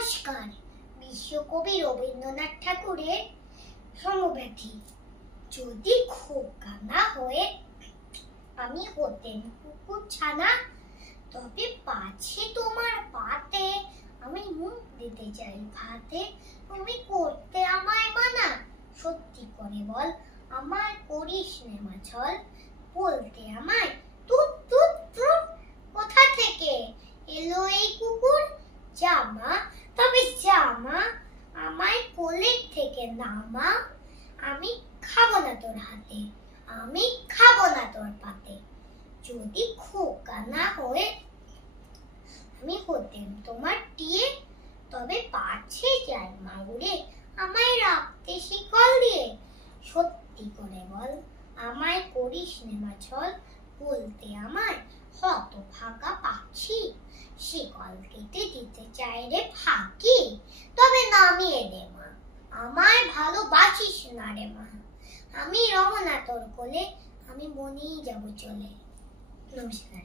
নমস্কার। বিশ্বকবি রবীন্দ্রনাথ ঠাকুরের সমব্যথী। যদি খোকা না হয়ে আমি হতেন কুকুর ছানা, তবে পাছে তোমার পাতে আমি মুখ দিতে চাই ভাতে। তুমি করতে আমায় মানা, সত্যি করে বল আমায় করিস নে মাছল। বলতে আমায় তুত তুত তুত, কোথা থেকে এলো এই কুকুর? জামা, তবে জামা আমায় কোলের থেকে নামা। আমি খাবো না তোর হাতে, আমি খাবো না তোর পাতে। যদি খোকা না হয়ে আমি হতেন তোমার টিয়ে, তবে পাছে যাই মাগুরে আমায় রাখতে শিকল দিয়ে। সত্যি করে বল আমায় করিস নে মাছল। বলতে আমায় হতভাগা পাখি, শিকল কেটে দিতে চাই রে ফাঁকি। তবে নামিয়ে দে মা, আমায় ভালোবাসিস না রে মা। আমি রমনা তোর কোলে, আমি বনেই যাব চলে। নমস্কার।